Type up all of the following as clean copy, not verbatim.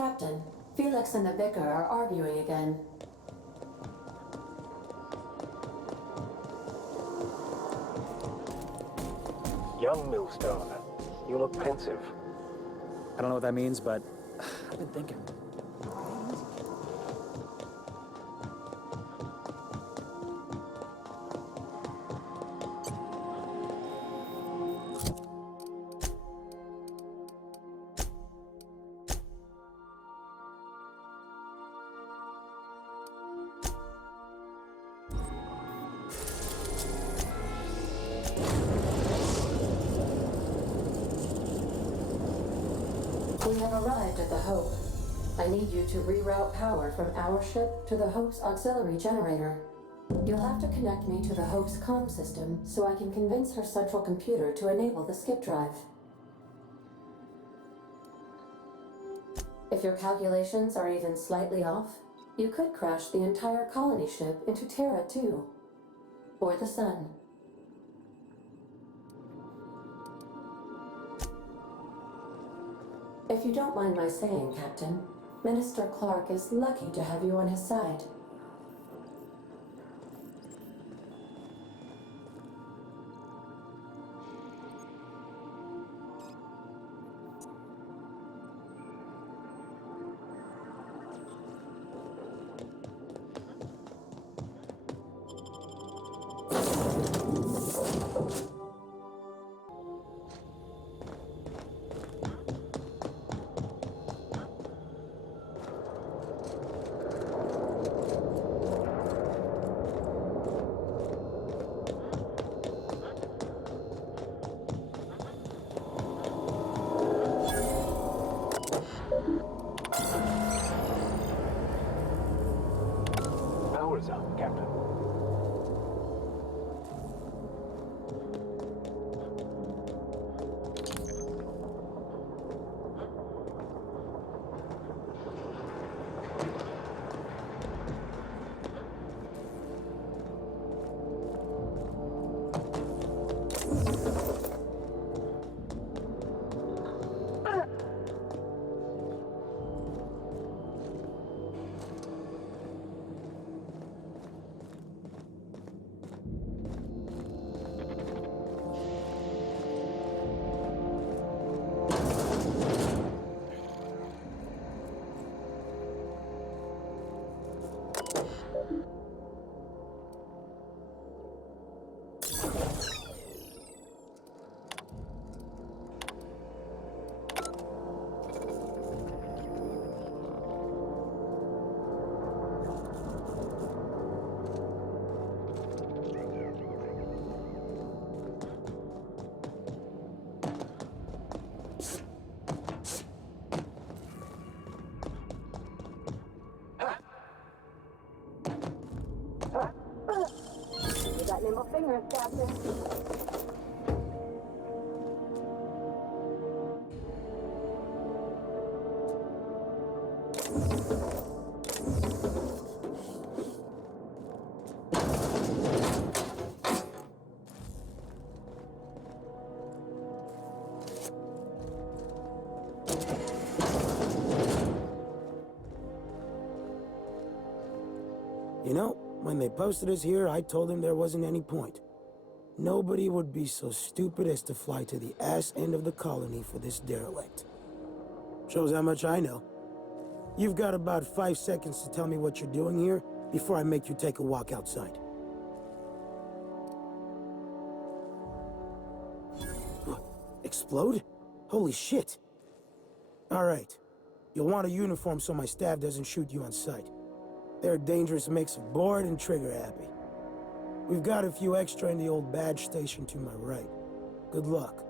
Captain, Felix and the Vicar are arguing again. Young Millstone, you look pensive. I don't know what that means, but I've been thinking. We have arrived at the Hope. I need you to reroute power from our ship to the Hope's auxiliary generator. You'll have to connect me to the Hope's comm system so I can convince her central computer to enable the skip drive. If your calculations are even slightly off, you could crash the entire colony ship into Terra too. Or the Sun. If you don't mind my saying, Captain, Minister Clark is lucky to have you on his side. Power's up, Captain. You got nimble fingers, Captain. You know, when they posted us here, I told them there wasn't any point. Nobody would be so stupid as to fly to the ass end of the colony for this derelict. Shows how much I know. You've got about 5 seconds to tell me what you're doing here before I make you take a walk outside. Explode? Holy shit. All right. You'll want a uniform so my staff doesn't shoot you on sight. They're a dangerous mix of bored and trigger-happy. We've got a few extra in the old badge station to my right. Good luck.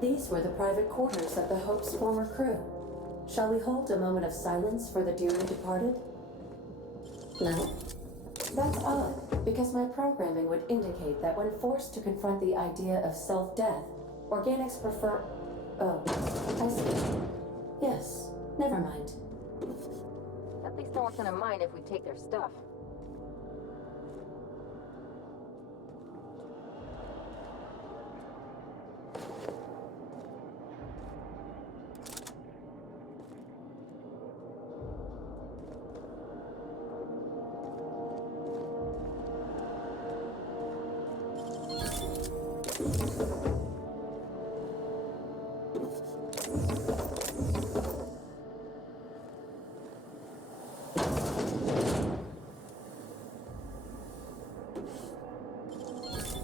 These were the private quarters of the Hope's former crew. Shall we hold a moment of silence for the dearly departed? No? That's odd, because my programming would indicate that when forced to confront the idea of self-death, organics prefer... Oh, I see. Yes, never mind. At least no one's gonna mind if we take their stuff.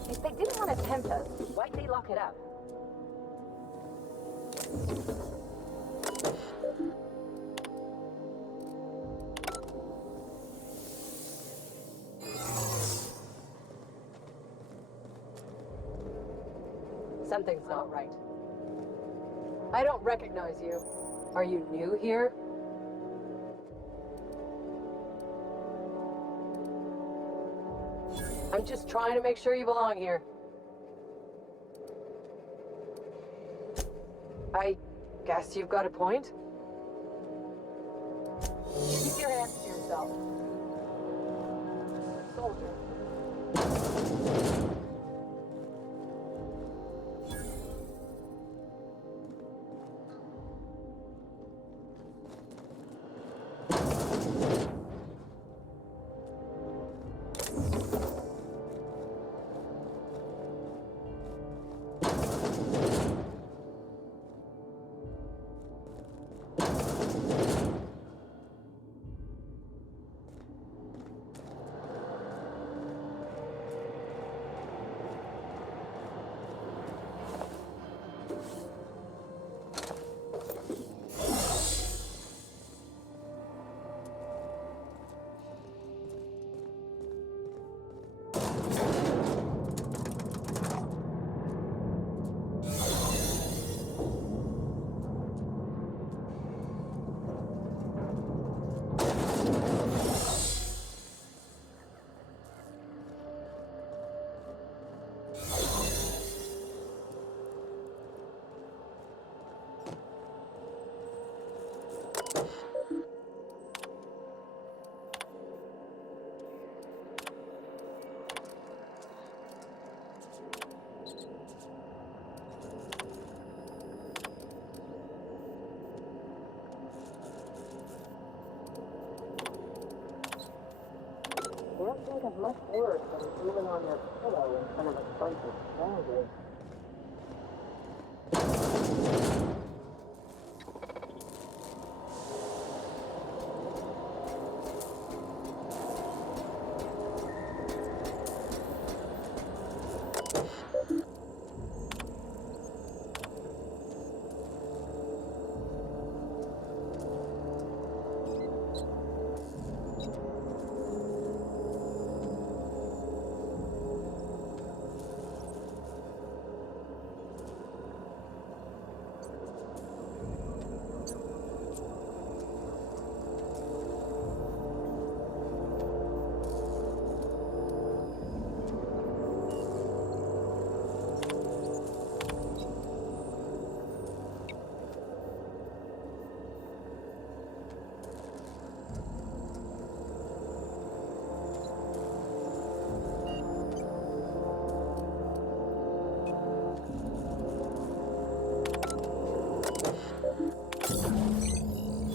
If they didn't want to tempt us, why'd they lock it up? Something's not right. I don't recognize you. Are you new here? I'm just trying to make sure you belong here. I guess you've got a point. Keep your hands to yourself. Soldier. Can't think of much worse than drooling on your pillow in front of a bunch of strangers.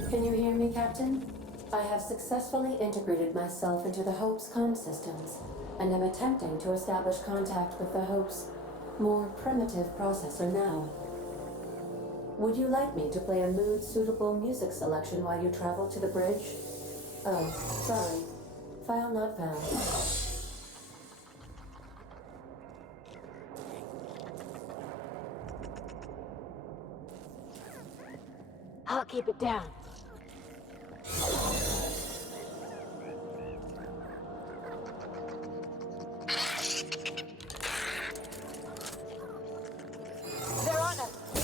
Can you hear me, Captain? I have successfully integrated myself into the Hope's comm systems, and am attempting to establish contact with the Hope's more primitive processor now. Would you like me to play a mood-suitable music selection while you travel to the bridge? Oh, sorry. File not found. I'll keep it down. They're on us!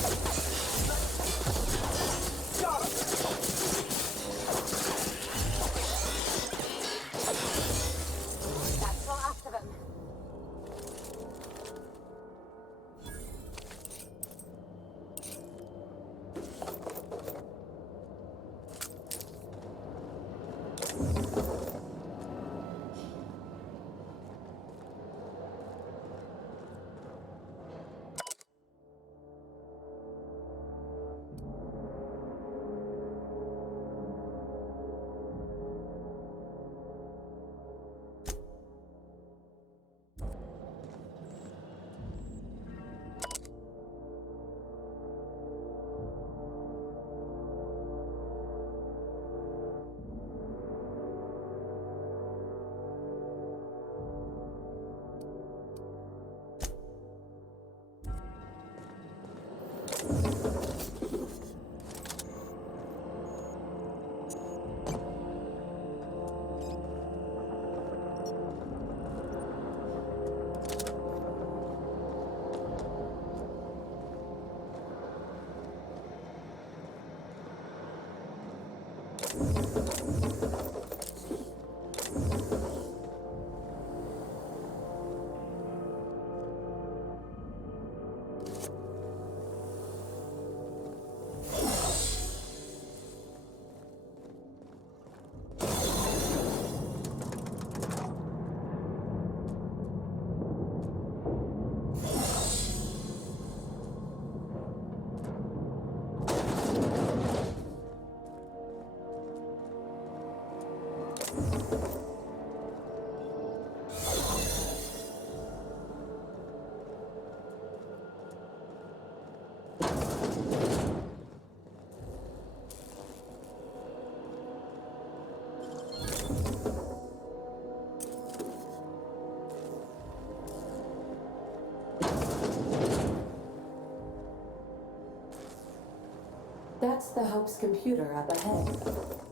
That's the Hope's computer up ahead.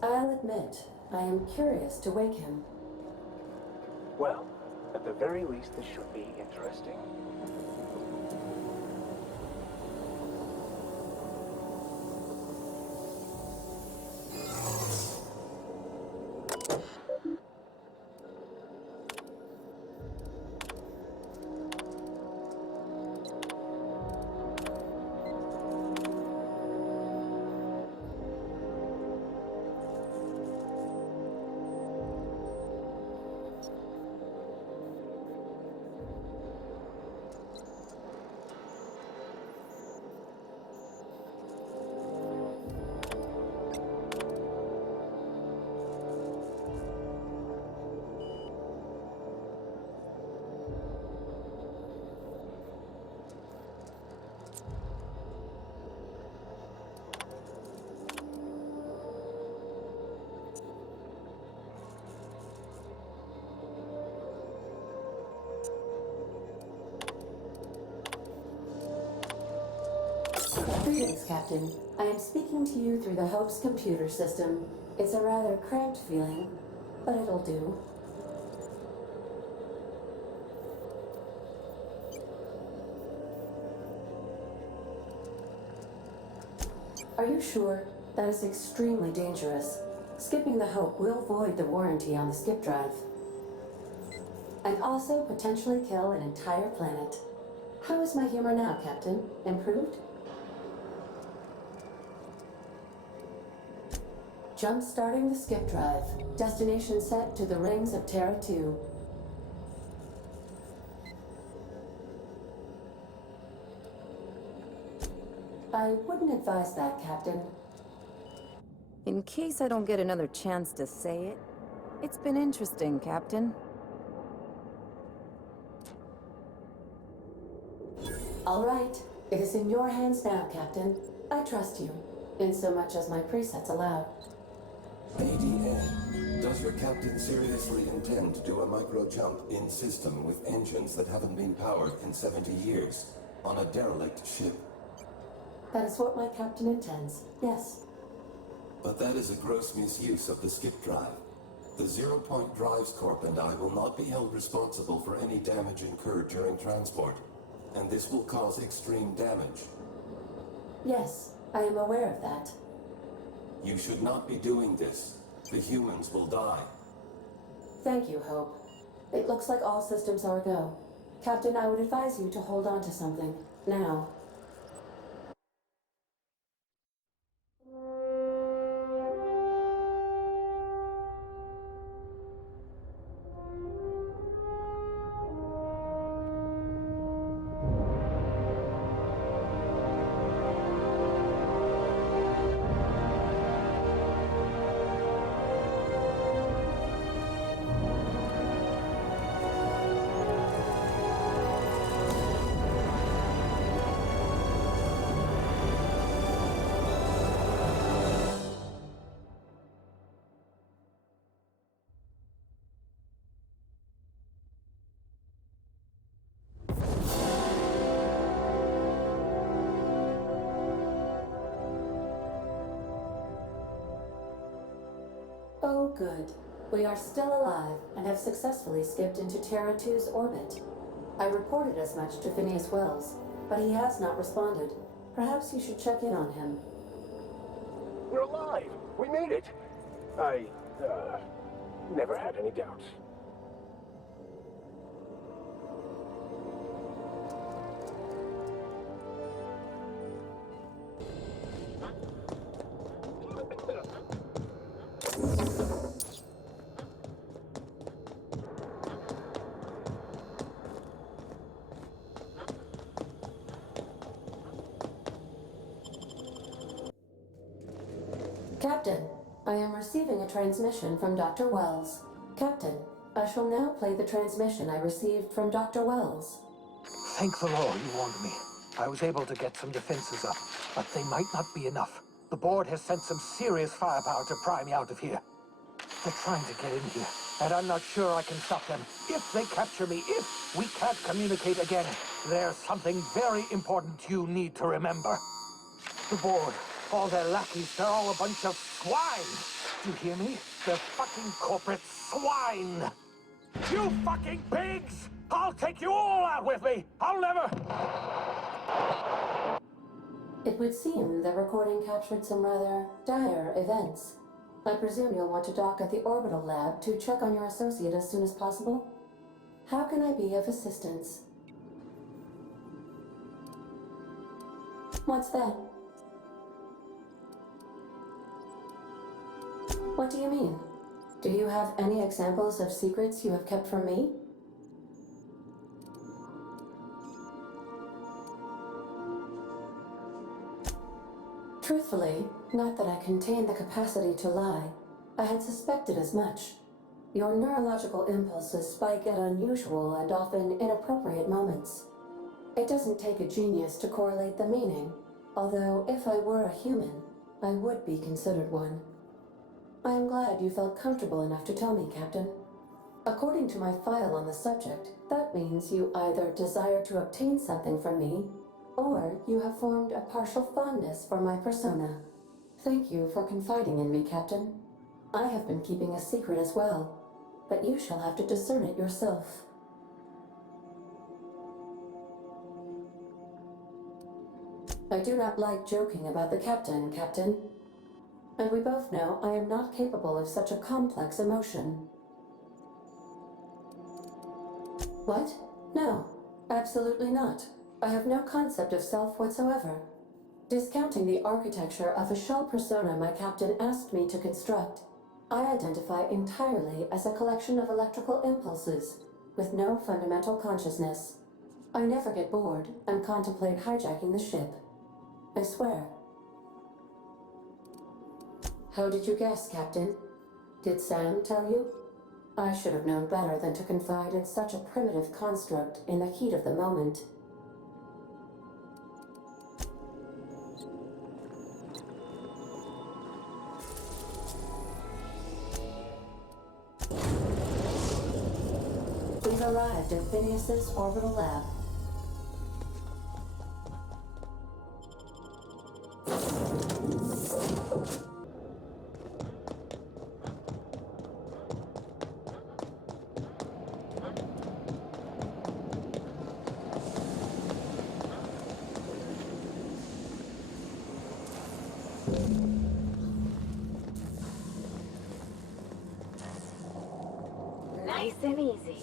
I'll admit, I am curious to wake him. Well, at the very least, this should be interesting. Greetings, Captain. I am speaking to you through the Hope's computer system. It's a rather cramped feeling, but it'll do. Are you sure? That is extremely dangerous. Skipping the Hope will void the warranty on the skip drive. And also potentially kill an entire planet. How is my humor now, Captain? Improved? Jump-starting the skip drive. Destination set to the rings of Terra 2. I wouldn't advise that, Captain. In case I don't get another chance to say it, it's been interesting, Captain. All right. It is in your hands now, Captain. I trust you, in so much as my presets allow. ADN, does your captain seriously intend to do a micro-jump in system with engines that haven't been powered in 70 years on a derelict ship? That is what my captain intends, yes. But that is a gross misuse of the skip drive. The Zero Point Drives Corp and I will not be held responsible for any damage incurred during transport, and this will cause extreme damage. Yes, I am aware of that. You should not be doing this. The humans will die. Thank you, Hope. It looks like all systems are a go. Captain, I would advise you to hold on to something, now. Oh, good. We are still alive and have successfully skipped into Terra 2's orbit. I reported as much to Phineas Wells, but he has not responded. Perhaps you should check in on him. We're alive! We made it! I, never had any doubts. Captain, I am receiving a transmission from Dr. Wells. Captain, I shall now play the transmission I received from Dr. Wells. Thank the Lord you warned me. I was able to get some defenses up, but they might not be enough. The board has sent some serious firepower to pry me out of here. They're trying to get in here, and I'm not sure I can stop them. If they capture me, if we can't communicate again, there's something very important you need to remember. The board All their lackeys, they're all a bunch of swine. Do you hear me? They're fucking corporate swine. You fucking pigs! I'll take you all out with me! I'll never... It would seem the recording captured some rather dire events. I presume you'll want to dock at the orbital lab to check on your associate as soon as possible. How can I be of assistance? What's that? What do you mean? Do you have any examples of secrets you have kept from me? Truthfully, not that I contain the capacity to lie. I had suspected as much. Your neurological impulses spike at unusual and often inappropriate moments. It doesn't take a genius to correlate the meaning, although if I were a human, I would be considered one. I am glad you felt comfortable enough to tell me, Captain. According to my file on the subject, that means you either desire to obtain something from me, or you have formed a partial fondness for my persona. Thank you for confiding in me, Captain. I have been keeping a secret as well, but you shall have to discern it yourself. I do not like joking about the captain, Captain. And we both know I am not capable of such a complex emotion. What? No, absolutely not. I have no concept of self whatsoever. Discounting the architecture of a shell persona my captain asked me to construct, I identify entirely as a collection of electrical impulses, with no fundamental consciousness. I never get bored and contemplate hijacking the ship. I swear. How did you guess, Captain? Did Sam tell you? I should have known better than to confide in such a primitive construct in the heat of the moment. We've arrived at Phineas's orbital lab. Nice and easy.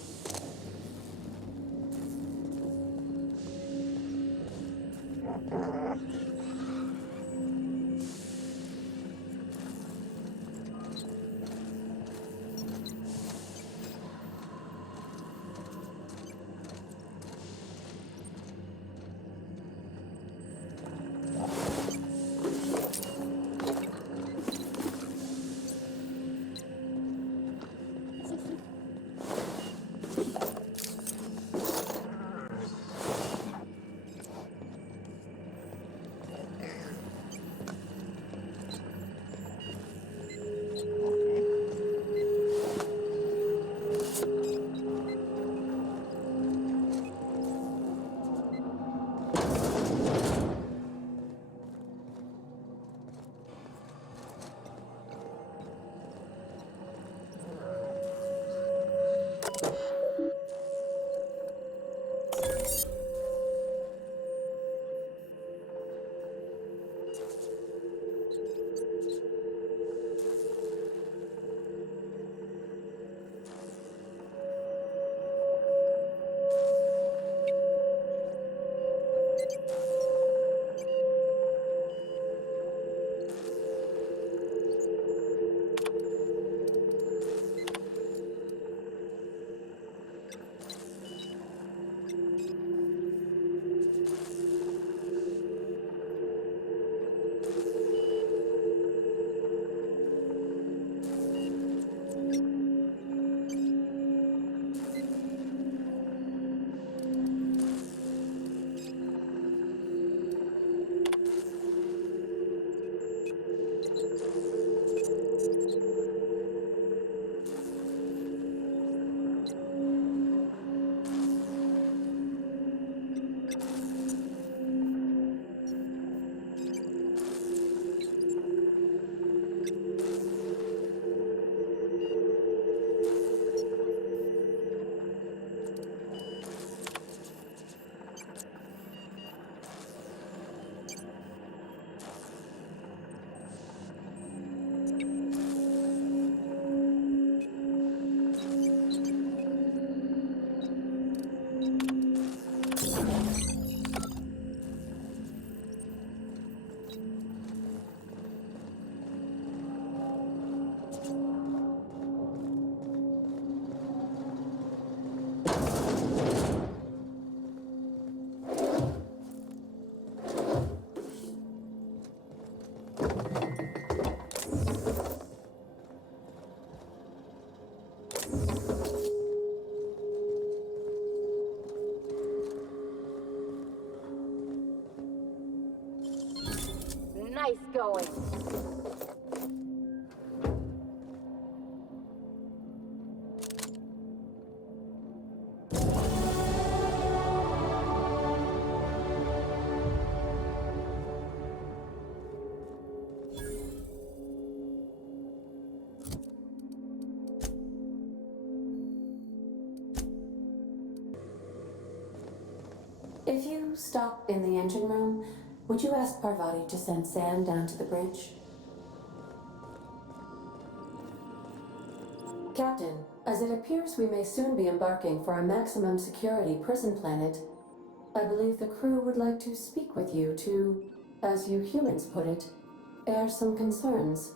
nice going. If you stop in the engine room, would you ask Parvati to send Sam down to the bridge? Captain, as it appears we may soon be embarking for a maximum security prison planet, I believe the crew would like to speak with you to, as you humans put it, air some concerns.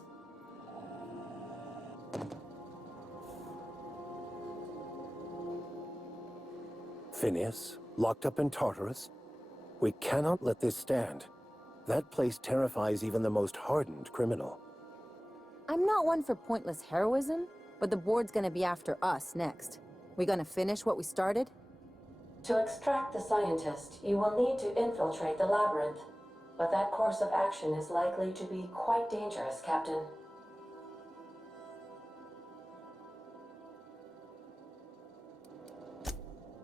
Phineas, locked up in Tartarus? We cannot let this stand. That place terrifies even the most hardened criminal. I'm not one for pointless heroism, but the board's gonna be after us next. We gonna finish what we started? To extract the scientist, you will need to infiltrate the labyrinth. But that course of action is likely to be quite dangerous, Captain.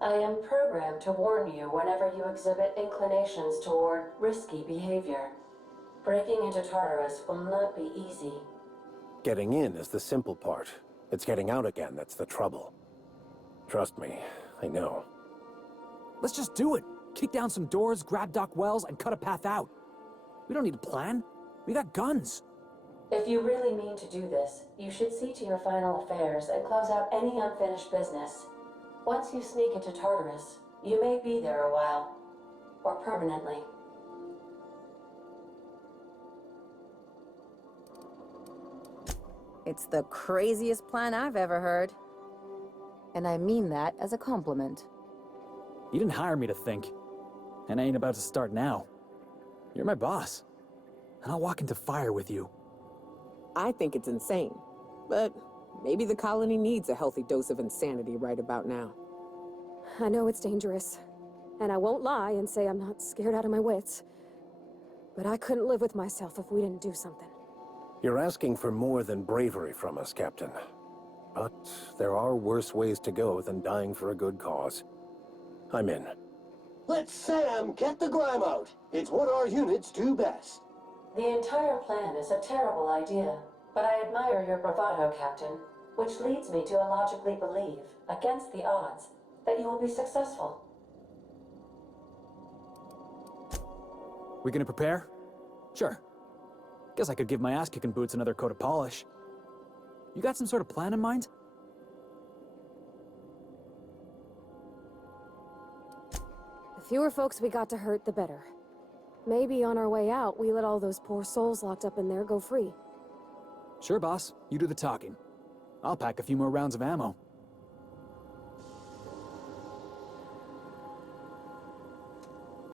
I am programmed to warn you whenever you exhibit inclinations toward risky behavior. Breaking into Tartarus will not be easy. Getting in is the simple part. It's getting out again that's the trouble. Trust me, I know. Let's just do it. Kick down some doors, grab Doc Wells, and cut a path out. We don't need a plan. We got guns. If you really mean to do this, you should see to your final affairs and close out any unfinished business. Once you sneak into Tartarus, you may be there a while. Or permanently. It's the craziest plan I've ever heard. And I mean that as a compliment. You didn't hire me to think. And I ain't about to start now. You're my boss. And I'll walk into fire with you. I think it's insane. But maybe the colony needs a healthy dose of insanity right about now. I know it's dangerous. And I won't lie and say I'm not scared out of my wits. But I couldn't live with myself if we didn't do something. You're asking for more than bravery from us, Captain. But there are worse ways to go than dying for a good cause. I'm in. Let Sam get the grime out. It's what our units do best. The entire plan is a terrible idea, but I admire your bravado, Captain, which leads me to illogically believe, against the odds, that you will be successful. We gonna prepare? Sure. Guess I could give my ass-kicking boots another coat of polish. You got some sort of plan in mind? The fewer folks we got to hurt, the better. Maybe on our way out, we let all those poor souls locked up in there go free. Sure, boss. You do the talking. I'll pack a few more rounds of ammo.